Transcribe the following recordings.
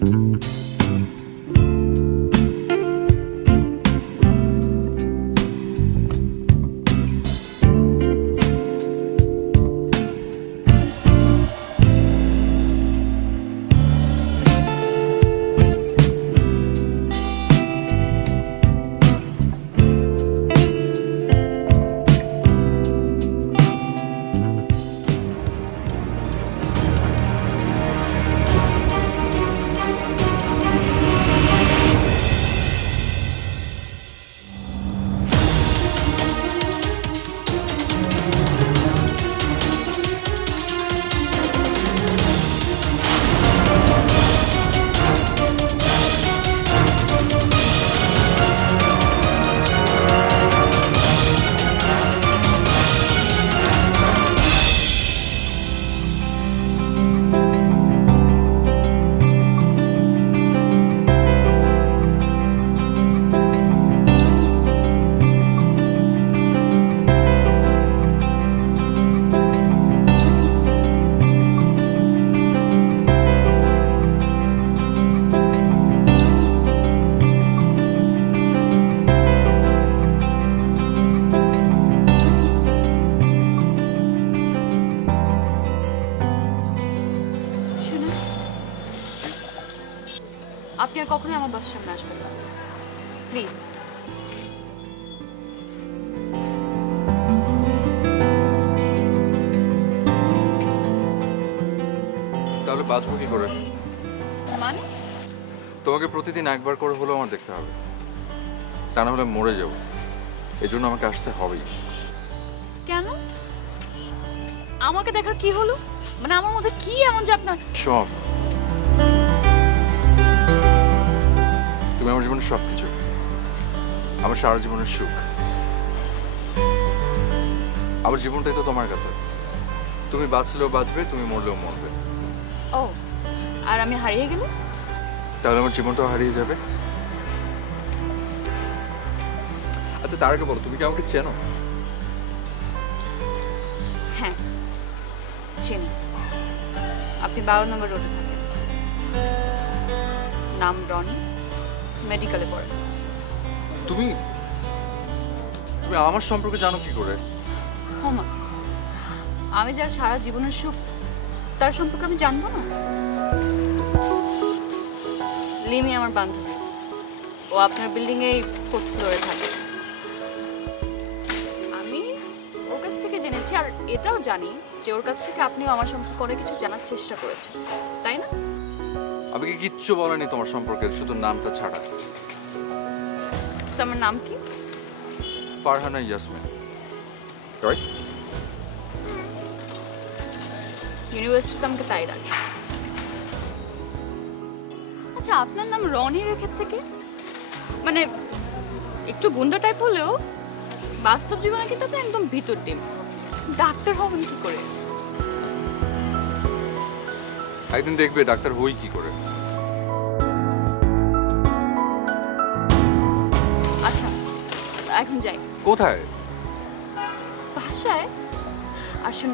Mm-hmm. কখনোই আমার বাসার সামনে আসবেন না। প্লিজ তাহলে বাঁচবো কি করে? মানে? তোমাকে প্রতিদিন একবার করে হলেও আমার দেখতে হবে। তা না হলে মরে যাব। এই জন্য আমাকে আসতে হবেই। কেন? আমাকে দেখার কি হলো? মানে আমার মধ্যে কি এমন যে আপনার সব তুমি আমার জীবনের সব কিছু আমার সারা জীবনের সুখ। আমার জীবনটাই তো তোমার কাছে। তুমি বাঁচলেও বাঁচবে তুমি মরলেও মরবে। ও আর আমি হারিয়ে গেলে? তাহলে আমার জীবনটাও হারিয়ে যাবে। আচ্ছা তার আগে বলো তুমি কি আমাকে চেনো? হ্যাঁ চিনি। আপনি বারো নম্বর রোডে থাকেন। নাম রনি। মেডিকেলে পড়ে। তুমি? তুমি আমার সম্পর্কে জানো কি করে? হোমা আমি যার সারা জীবনের সুখ তার সম্পর্কে আমি জানব না? লিমি আমার বান্ধবী। ও আপনার বিল্ডিং এ ফোর্থ ফ্লোরে থাকে। আমি ওর কাছ থেকে জেনেছি আর এটাও জানি যে ওর কাছ থেকে আপনিও আমার সম্পর্কে অনেক কিছু জানার চেষ্টা করেছেন তাই না? আমি কি কিচ্ছু বলেনি তোমার সম্পর্কে শুধু নামটা ছাড়া। তো আমার নাম কি? ফারহানা ইয়াসমিন। রাইট ইউনিভার্সিটিতে আমাকে তাই ডাকে। আচ্ছা আপনার নাম রনি রেখেছে কি? মানে একটু গুন্ডা টাইপ হলেও বাস্তব জীবনে কিন্তু আপনি একদম ভিতর টিম ডাক্তার হবেন কি করে? একদিন দেখবে ডাক্তার হই কি করে। আচ্ছা এখন যাই। কোথায়? বাসায়? আর শুন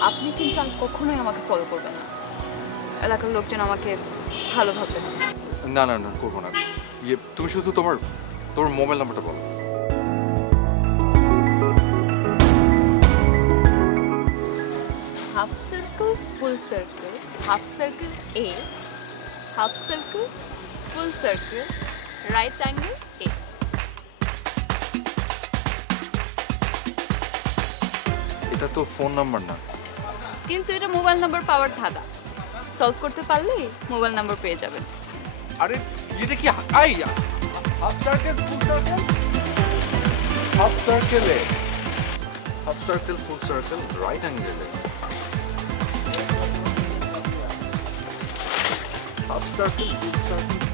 আপনি কিন্তু আর কখনোই আমাকে ফলো করবেন না। এলাকার লোকজন আমাকে ভালো ভাববে না। না না না করব না। ইয়ে তুমি শুধু তোমার তোমার মোবাইল নাম্বারটা বলো। হাফ সার্কেল এ half circle full circle right angle এ এটা তো ফোন নাম্বার না। কিন্তু এটা মোবাইল নাম্বার পাওয়ার ধাঁধা। সলভ করতে পারলে মোবাইল নাম্বার পেয়ে যাবেন। আরে এটা কি আই হাফ সার্কেল ফুল সার্কেল হাফ সার্কেলে half circle full circle right অ্যাঙ্গেলে Couch surfing, surfing.